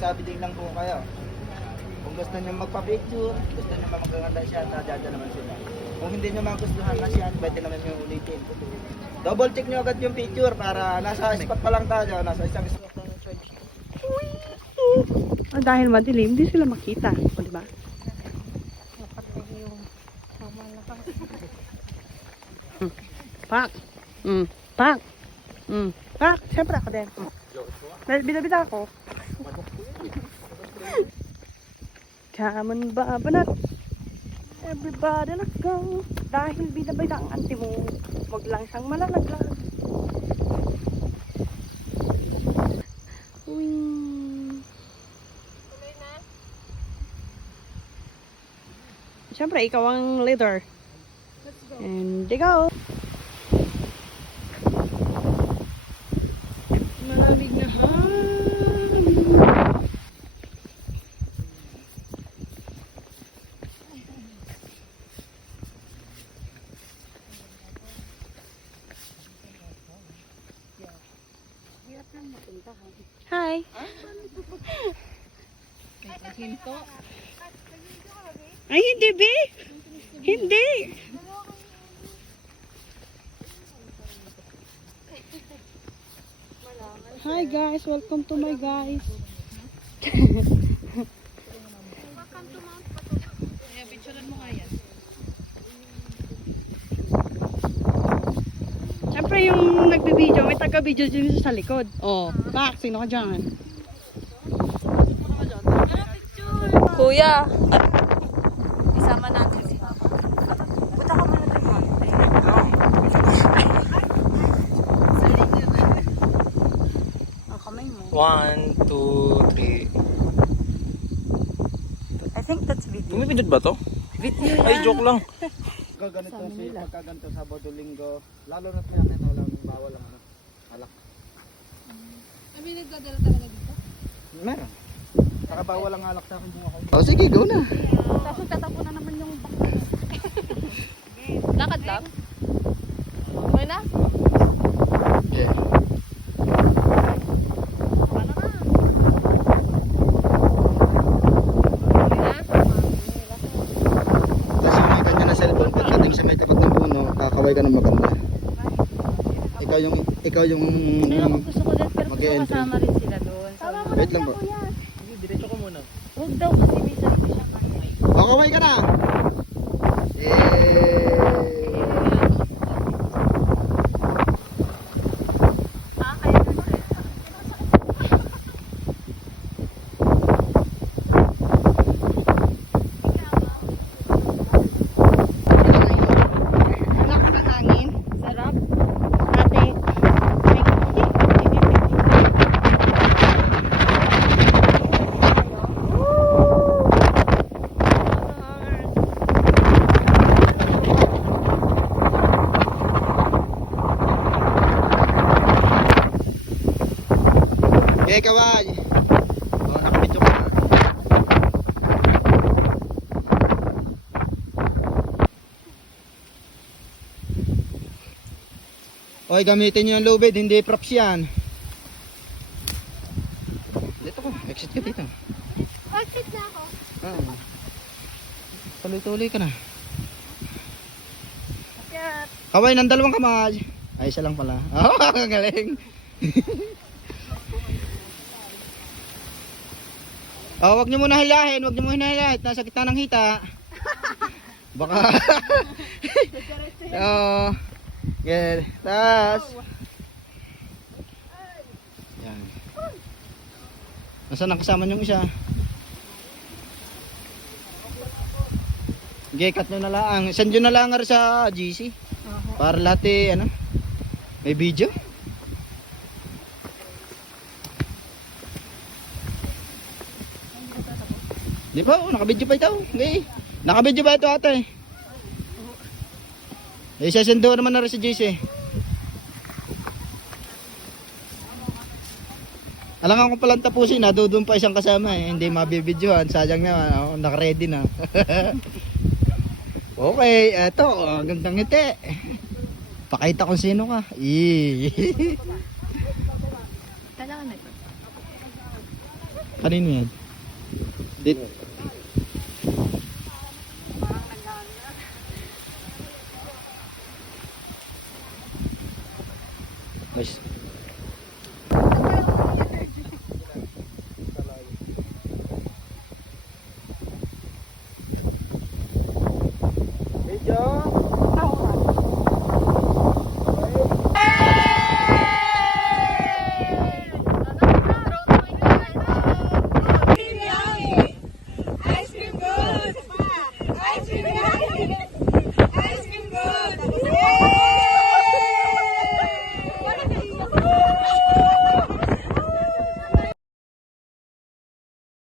magsabi din lang po kayo. Kung gusto nyo magpa-picture, gusto nyo magaganda siya, dadya naman sila. Kung hindi nyo magustuhan na siya, pwede naman nyo ulitin. Double check nyo agad yung picture para nasa spot pa lang tayo, nasa isang spot na ng charge. Dahil madilim, hindi sila makita. O, diba? Pak! Pak! Pak! Siyempre ako din. Bida-bida ako. Come on, babanat! Everybody, let's go! Dahil bida-bida ang auntie mo, wag lang siyang malalaglag. Wing! Siyempre, ikaw ang leader. Let's go. And they go! Malamig na hangin. Hi! Hinto. Ay, hindi, be! Hindi! Hi guys, welcome to my guys. Welcome to Mount Patuloy. Kaya picturean mo nga yan. Siyempre yung nagbe-video, may taga-video dyan sa likod. Oh, back, sino ka dyan? Kuya, isama natin si Papa. Punta ka muna tayo. Sa linya. Ang kamay mo. 1, 2, 3. I think that's video. Pumipindot ba to? Video Ay, yan. joke lang. Ganito siya, pagkaganto Sabado, Linggo, lalo na't may akin, walang bawal ang alak. Kami nagdadala talaga dito. Meron. Saka bawal ang alak sa akin bunga kayo. Oh, sige, go na. Tapos tatapo na naman yung bakla. Lakad lang? Okay na? Yeah. Paano na? Tapos yung may kanya na cellphone, pagdating sa may tapat ng puno, kakaway ka ng maganda. Ikaw yung Gusto ko din, pero gusto mag-e-entry. kasama rin sila doon. Wait lang po. Diretso ko muna. Huwag daw kasi may sarili siya kaya. Kakaway ka na! Ah, kaya doon sa'yo. Anak ng hangin. Sarap. Ate. Okay, kaway. Oh, nakabidyo ka na. Oy, gamitin nyo yung lubid, hindi props yan. Dito ko, exit ka dito. Exit na ako. Ah. Tuloy-tuloy ka na. Akyat. Kaway ng dalawang kamay. Ay, isa lang pala. Oh, ang galing. Oh, wag niyo muna hilahin, wag niyo muna hilahin. Nasa gitna ng hita. Baka. Oh. Good. Tas. Yan. Nasaan ang kasama niyong isa? Okay, cut nyo na lang. Send nyo na lang sa GC. Para lahat ano, may video. Di ba? Oh, naka-video pa ito. Okay. Naka-video ba ito ate? Sesendo naman na rin si JC. Alangan ko palang tapusin ha. Doon pa isang kasama eh. Hindi mabibidyohan. Sayang na. Oh, naka-ready na. Okay. Eto. Oh, gandang ngiti. Pakita kung sino ka. Kailangan na ito. Kanino yan? Dito. Nice.